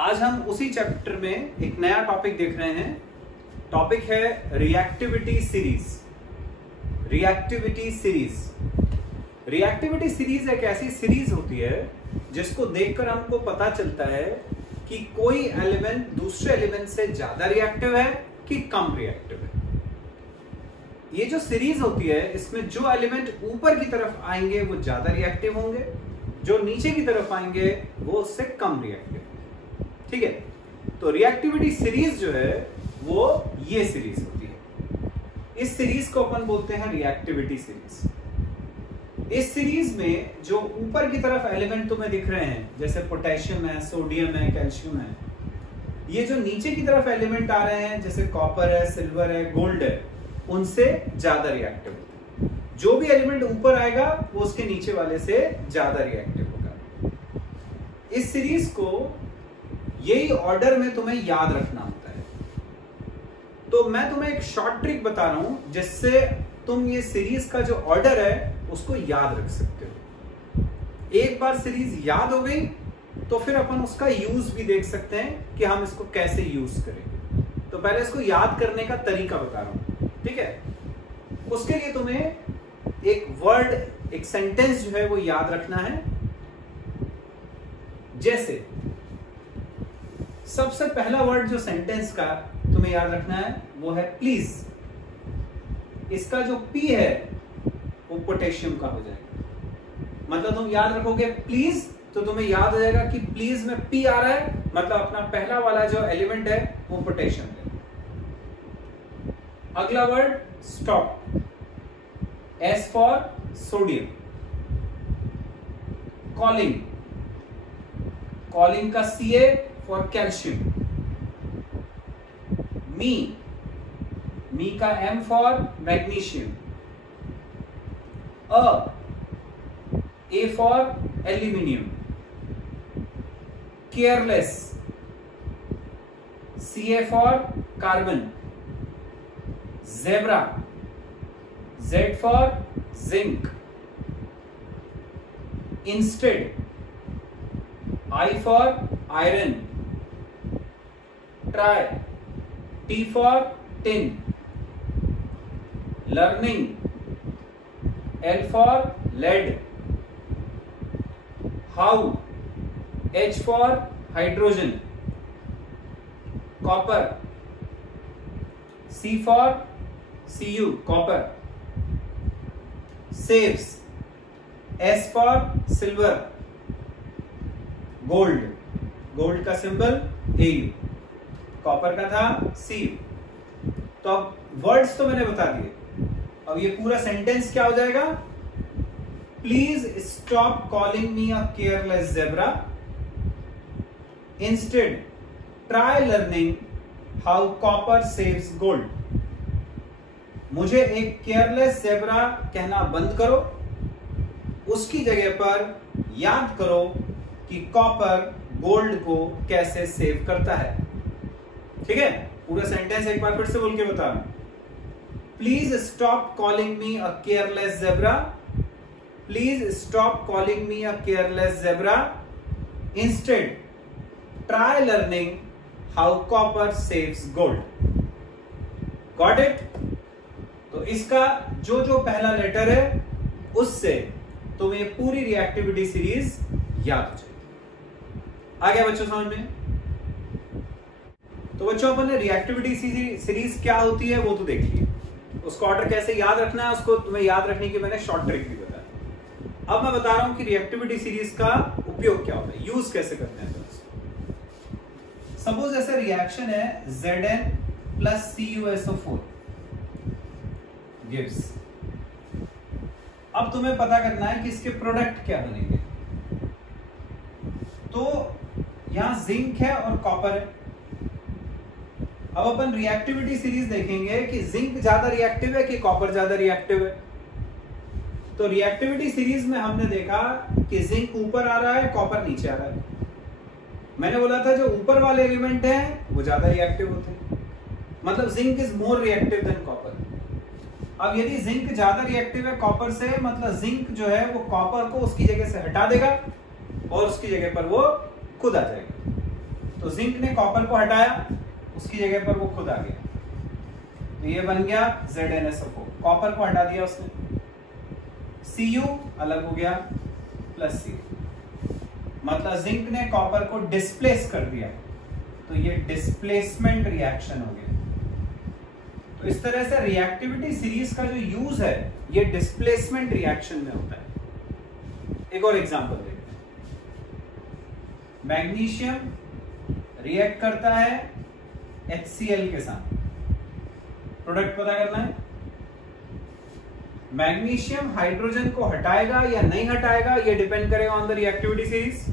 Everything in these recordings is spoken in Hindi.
आज हम उसी चैप्टर में एक नया टॉपिक देख रहे हैं। टॉपिक है रिएक्टिविटी सीरीज। रिएक्टिविटी सीरीज एक ऐसी सीरीज होती है जिसको देखकर हमको पता चलता है कि कोई एलिमेंट दूसरे एलिमेंट से ज्यादा रिएक्टिव है कि कम रिएक्टिव है। ये जो सीरीज होती है इसमें जो एलिमेंट ऊपर की तरफ आएंगे वो ज्यादा रिएक्टिव होंगे, जो नीचे की तरफ आएंगे वो उससे कम रिएक्टिव। ठीक है, तो रिएक्टिविटी सीरीज जो है वो ये सीरीज होती है। इस सीरीज को अपन बोलते हैं रिएक्टिविटी सीरीज। इस सीरीज में जो ऊपर की तरफ एलिमेंट तुम्हें दिख रहे हैं जैसे पोटेशियम है, सोडियम है, कैल्शियम है, ये जो नीचे की तरफ एलिमेंट आ रहे हैं जैसे कॉपर है, सिल्वर है, गोल्ड है, उनसे ज्यादा रिएक्टिव होता है। जो भी एलिमेंट ऊपर आएगा वो उसके नीचे वाले से ज्यादा रिएक्टिव होगा। इस सीरीज को यही ऑर्डर में तुम्हें याद रखना होता है। तो मैं तुम्हें एक शॉर्ट ट्रिक बता रहा हूं जिससे तुम ये सीरीज का जो ऑर्डर है उसको याद रख सकते हो। एक बार सीरीज याद हो गई तो फिर अपन उसका यूज भी देख सकते हैं कि हम इसको कैसे यूज करेंगे। तो पहले इसको याद करने का तरीका बता रहा हूं, ठीक है। उसके लिए तुम्हें एक वर्ड, एक सेंटेंस जो है वो याद रखना है। जैसे सबसे पहला वर्ड जो सेंटेंस का तुम्हें याद रखना है वो है प्लीज। इसका जो पी है वो पोटेशियम का हो जाएगा। मतलब तुम याद रखोगे प्लीज तो तुम्हें याद हो जाएगा कि प्लीज में पी आ रहा है, मतलब अपना पहला वाला जो एलिमेंट है वो पोटेशियम है। अगला word stop, S for sodium. Calling, calling का C A for calcium. Me का M for magnesium. A for aluminium. Careless, C A for carbon. Zebra, Z for zinc. Instead, I for iron. Try, T for tin. Learning, L for lead. How, H for hydrogen. Copper, C for Cu, copper. Saves, S for silver. Gold, gold का सिंबल Au, कॉपर का था Cu। तो अब वर्ड्स तो मैंने बता दिए। अब ये पूरा सेंटेंस क्या हो जाएगा? Please stop calling me a careless zebra. Instead try learning how copper saves gold. मुझे एक केयरलेस जेब्रा कहना बंद करो, उसकी जगह पर याद करो कि कॉपर गोल्ड को कैसे सेव करता है। ठीक है, पूरा सेंटेंस एक बार फिर से बोल के बता। Please stop calling me a careless zebra. Please stop calling me a careless zebra. Instead try learning how copper saves gold. Got it? तो इसका जो जो पहला लेटर है उससे तुम्हें ये पूरी रिएक्टिविटी सीरीज याद हो जाएगी। आ गया बच्चों समझ में? तो बच्चों अपन ने रिएक्टिविटी सीरीज क्या होती है वो तो देख लिया। उसका ऑर्डर कैसे याद रखना है उसको तुम्हें याद रखने की मैंने शॉर्ट ट्रिक भी बताया। अब मैं बता रहा हूं कि रिएक्टिविटी सीरीज का उपयोग क्या होता है, यूज कैसे करते हैं। सपोज ऐसा रिएक्शन है Zn प्लस CuSO4 गिव्स। अब तुम्हें पता करना है कि इसके प्रोडक्ट क्या बनेंगे। तो यहां जिंक है और कॉपर है। अब अपन रिएक्टिविटी सीरीज देखेंगे कि जिंक ज्यादा रिएक्टिव है कि कॉपर ज्यादा रिएक्टिव है। तो रिएक्टिविटी सीरीज में हमने देखा कि जिंक ऊपर आ रहा है, कॉपर नीचे आ रहा है। मैंने बोला था जो ऊपर वाले एलिमेंट हैं वो ज्यादा रिएक्टिव होते हैं, मतलब zinc is more reactive than copper. अब यदि जिंक ज्यादा रिएक्टिव है कॉपर से, मतलब जिंक जो है वो कॉपर को उसकी जगह से हटा देगा और उसकी जगह पर वो खुद आ जाएगा। तो जिंक ने कॉपर को हटाया, उसकी जगह पर वो खुद आ गया, तो ये बन गया ZnSO4। कॉपर को हटा दिया उसने, Cu अलग हो गया प्लस Cu, मतलब जिंक ने कॉपर को डिस्प्लेस कर दिया, तो ये डिस्प्लेसमेंट रिएक्शन हो गया। तो इस तरह से रिएक्टिविटी सीरीज का जो यूज है ये डिस्प्लेसमेंट रिएक्शन में होता है। एक और एग्जांपल देखते हैं। मैग्नीशियम रिएक्ट करता है HCl के साथ, प्रोडक्ट पता करना है। मैग्नीशियम हाइड्रोजन को हटाएगा या नहीं हटाएगा ये डिपेंड करेगा on the reactivity series.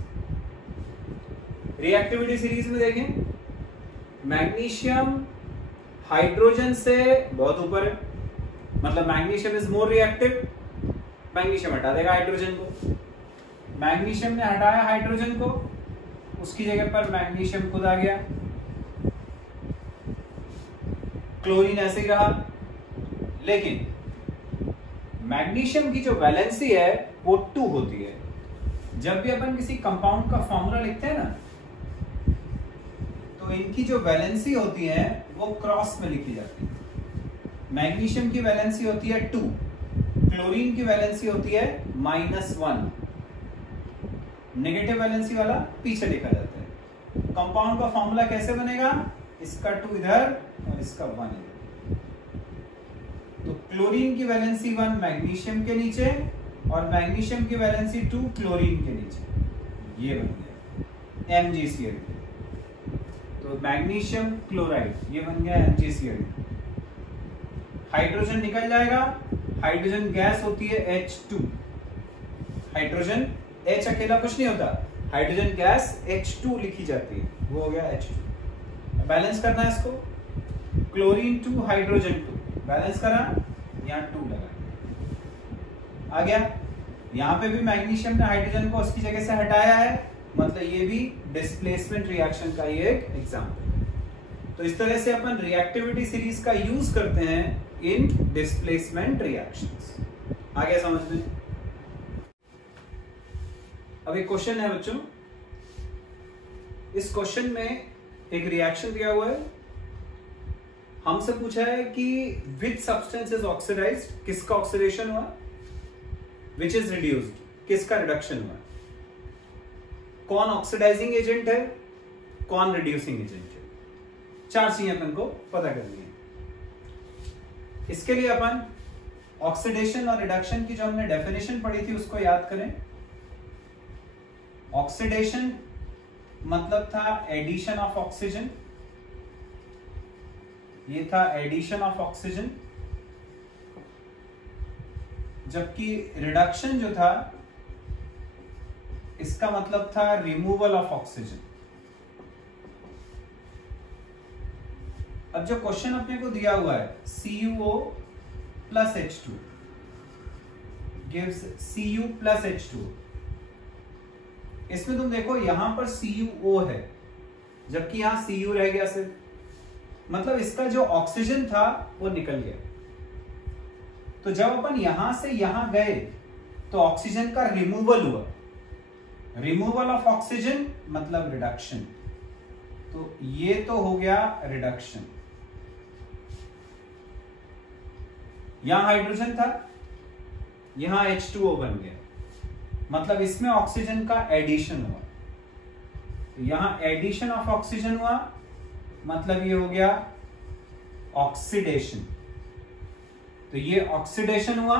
Reactivity series में देखें, मैग्नीशियम हाइड्रोजन से बहुत ऊपर है, मतलब magnesium is more reactive, magnesium हटा देगा हाइड्रोजन को। मैग्नीशियम ने हटाया हाइड्रोजन को, उसकी जगह पर मैग्नीशियम खुद आ गया, क्लोरीन ऐसे ही रहा। लेकिन मैग्नीशियम की जो वैलेंसी है वो 2 होती है। जब भी अपन किसी कंपाउंड का फॉर्मूला लिखते हैं ना, तो इनकी जो वैलेंसी होती है वो क्रॉस में लिखी जाती है। मैग्नीशियम की वैलेंसी होती है 2, क्लोरीन की वैलेंसी होती है -1, नेगेटिव वैलेंसी वाला पीछे लिखा जाता है। कंपाउंड का फॉर्मूला कैसे बनेगा, इसका 2 इधर और इसका 1 इधर। तो क्लोरीन की वैलेंसी 1 मैग्नीशियम के नीचे और मैग्नीशियम की वैलेंसी 2 क्लोरीन के नीचे, ये बन गया MgCl। तो मैग्नीशियम क्लोराइड ये बन गया MgCl। हाइड्रोजन निकल जाएगा, हाइड्रोजन गैस होती है H2। हाइड्रोजन H अकेला कुछ नहीं होता, हाइड्रोजन गैस H2 लिखी जाती है, वो हो गया H2। बैलेंस करना है इसको, क्लोरीन 2 हाइड्रोजन 2 बैलेंस करा, यहाँ 2 लगा, आ गया। यहाँ पे भी मैग्नीशियम ने हाइड्रोजन को उसकी जगह से हटाया है, मतलब ये भी डिस्प्लेसमेंट रिएक्शन का ये एक एग्जांपल है। तो इस तरह से अपन रिएक्टिविटी सीरीज का यूज करते हैं इन डिस्प्लेसमेंट रिएक्शंस। आ गया समझ में? अब एक क्वेश्चन है बच्चों, इस क्वेश्चन में एक रिएक्शन दिया हुआ है, हमसे पूछा है कि विच सब्सटेंस इज ऑक्सीडाइज्ड, किसका ऑक्सीडेशन हुआ, विच इज रिड्यूस्ड, किसका रिडक्शन हुआ, कौन ऑक्सीडाइजिंग एजेंट है, कौन रिड्यूसिंग एजेंट है। 4 चीजें अपन को पता करनी है। इसके लिए अपन ऑक्सीडेशन और रिडक्शन की जो हमने डेफिनेशन पढ़ी थी उसको याद करें। ऑक्सीडेशन मतलब था एडिशन ऑफ ऑक्सीजन, ये था एडिशन ऑफ ऑक्सीजन, जबकि रिडक्शन जो था इसका मतलब था रिमूवल ऑफ ऑक्सीजन। अब जो क्वेश्चन अपने को दिया हुआ है CuO plus H2 gives Cu plus H2, इसमें तुम देखो यहां पर CuO है जबकि यहां Cu रह गया सिर्फ, मतलब इसका जो ऑक्सीजन था वो निकल गया। तो जब अपन यहां से यहां गए तो ऑक्सीजन का रिमूवल हुआ, रिमूवल ऑफ ऑक्सीजन मतलब रिडक्शन, तो ये तो हो गया रिडक्शन। यहां हाइड्रोजन था, यहां H2O बन गया, मतलब इसमें ऑक्सीजन का एडिशन हुआ, तो यहां एडिशन ऑफ ऑक्सीजन हुआ, मतलब ये हो गया ऑक्सीडेशन। तो ये ऑक्सीडेशन हुआ,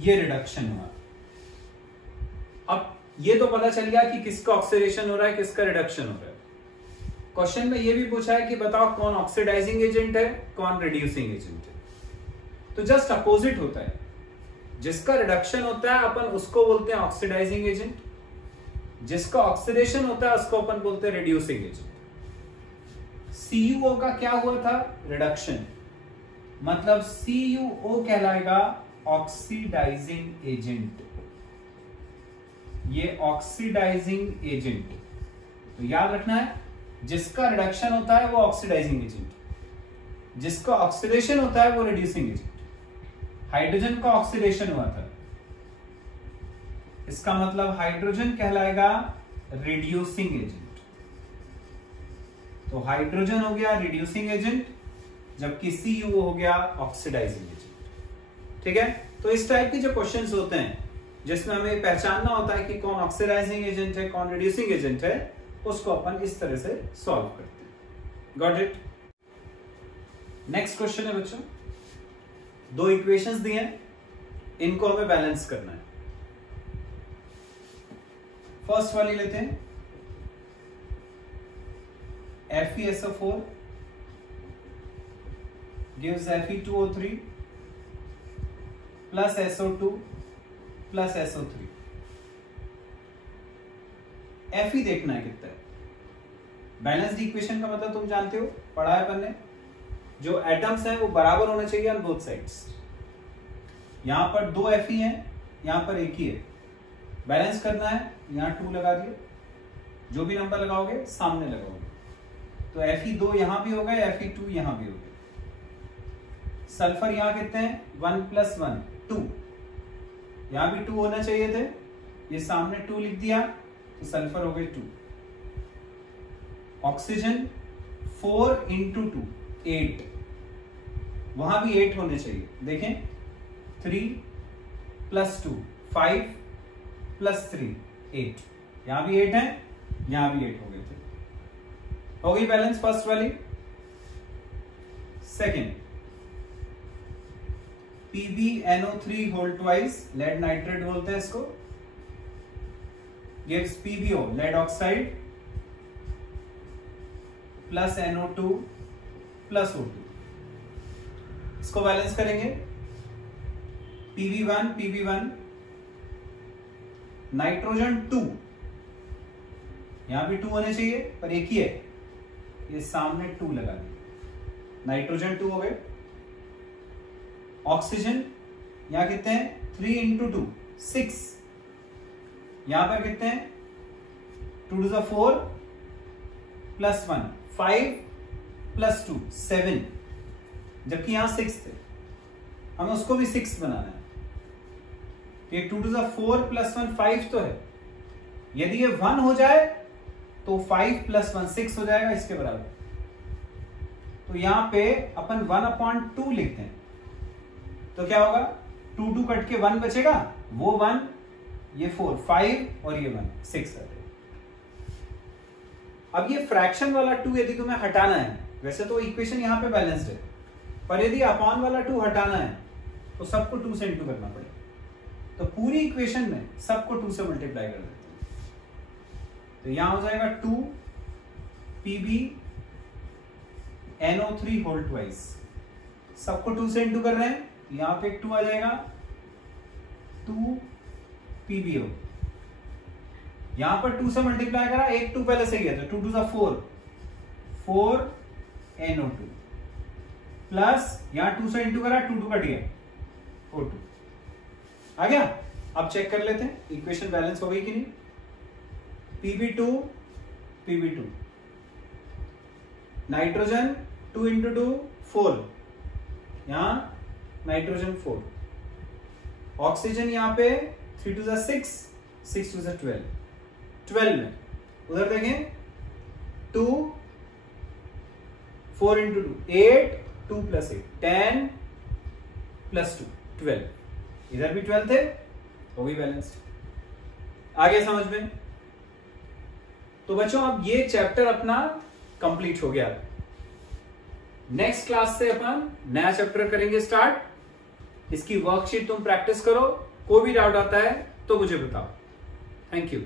ये रिडक्शन हुआ। अब ये तो पता चल गया कि किसका ऑक्सीडेशन हो रहा है, किसका रिडक्शन हो रहा है। क्वेश्चन में ये भी पूछा है कि बताओ कौन ऑक्सीडाइजिंग एजेंट है, कौन रिड्यूसिंग एजेंट है। तो जस्ट अपोजिट होता है, जिसका रिडक्शन होता है अपन उसको बोलते हैं ऑक्सीडाइजिंग एजेंट, जिसका ऑक्सीडेशन होता है उसको अपन बोलते हैं रिड्यूसिंग एजेंट। CuO का क्या हुआ था, रिडक्शन, मतलब CuO कहलाएगा ऑक्सीडाइजिंग एजेंट, ये ऑक्सीडाइजिंग एजेंट। तो याद रखना है, जिसका रिडक्शन होता है वो ऑक्सीडाइजिंग एजेंट, जिसका ऑक्सीडेशन होता है वो रिड्यूसिंग एजेंट। हाइड्रोजन का ऑक्सीडेशन हुआ था, इसका मतलब हाइड्रोजन कहलाएगा रिड्यूसिंग एजेंट। तो हाइड्रोजन हो गया रिड्यूसिंग एजेंट, जबकि Cu हो गया ऑक्सीडाइजिंग एजेंट। ठीक है, तो इस टाइप के जो क्वेश्चंस होते हैं जिसमें हमें पहचानना होता है कि कौन ऑक्सीडाइजिंग एजेंट है, कौन रिड्यूसिंग एजेंट है, उसको अपन इस तरह से सॉल्व करते हैं। Got it? नेक्स्ट क्वेश्चन है बच्चों, दो इक्वेशंस दिए हैं, इनको हमें बैलेंस करना है। फर्स्ट वाली लेते हैं, FeSO4 gives Fe2O3 plus SO2 plus SO3। Fe देखना है कितना है। बैलेंस्ड इक्वेशन का मतलब तुम जानते हो, पढ़ा है अपन ने, जो एटम्स हैं वो बराबर होना चाहिए ऑन बोथ साइड्स। यहां पर दो Fe हैं, यहां पर एक ही है। बैलेंस करना है, यहां 2 लगा दिए, जो भी नंबर लगाओगे सामने लगाओगे, तो Fe2 यहां भी होगा, Fe2 यहां भी होगा। सल्फर यहां कितने हैं, 1 + 1 2, यहां भी 2 होना चाहिए थे, ये सामने 2 लिख दिया तो सल्फर हो गए 2। ऑक्सीजन 4 × 2 8, वहां भी 8 होने चाहिए। देखें 3 + 2 5 + 3 8, यहां भी 8 है, यहां भी 8 हो गए थे। हो गई बैलेंस फर्स्ट वाली। Second, PbNO3 whole twice, lead nitrate बोलते हैं इसको, gives PbO lead oxide plus NO2 plus O2। इसको बैलेंस करेंगे, Pb1 नाइट्रोजन 2, यहां भी 2 होने चाहिए पर एक ही है, ये सामने 2 लगा दिया, नाइट्रोजन 2 हो गए। ऑक्सीजन यहां कितने हैं, 3 × 2 6, यहां पर कितने हैं, 2 × 4 + 1 5 + 2 7, जबकि यहां 6 थे, हमें उसको भी 6 बनाना है। ये 2 × 4 + 1 5 तो है, यदि ये 1 हो जाए तो 5 + 1 6 हो जाएगा, इसके बराबर। तो यहां पे अपन 1/2 लिखते हैं, तो क्या होगा, 2 2 कट के 1 बचेगा, वो 1, ये 4 5 और ये 1 6 आ जाएगा। अब ये फ्रैक्शन वाला 2 यदि तुम्हें हटाना है, वैसे तो इक्वेशन यहां पे बैलेंस्ड है, पर यदि अपॉन वाला 2 हटाना है तो सबको 2 से इंटू करना पड़ेगा। तो पूरी इक्वेशन में सबको 2 से मल्टीप्लाई कर देते हैं, तो यहां हो जाएगा 2 PbNO3 होल ट्वाइस, सबको 2 से इंटू कर रहे हैं, यहां पे 2 आ जाएगा, 2 PbO, यहां पर 2 से मल्टीप्लाई करा, एक 2 पहले से गया था, 2 × 4 4 NO2 प्लस यहां 2 से इंटू करा, 2 2 कट गया, O2 आ गया। अब चेक कर लेते हैं इक्वेशन बैलेंस हो गई कि नहीं। Pb2 नाइट्रोजन 2 × 2 4, यहां नाइट्रोजन 4, ऑक्सीजन यहां पे 3 × 6 6 × 12 12 में, उधर देखें 2 4 × 2 8 2 + 8 10 + 2 12, इधर भी 12 थे, हो गई बैलेंस्ड। आगे समझ में। तो बच्चों अब ये चैप्टर अपना कंप्लीट हो गया। नेक्स्ट क्लास से अपन नया चैप्टर करेंगे स्टार्ट। इसकी वर्कशीट तुम प्रैक्टिस करो, कोई भी डाउट आता है तो मुझे बताओ। Thank you.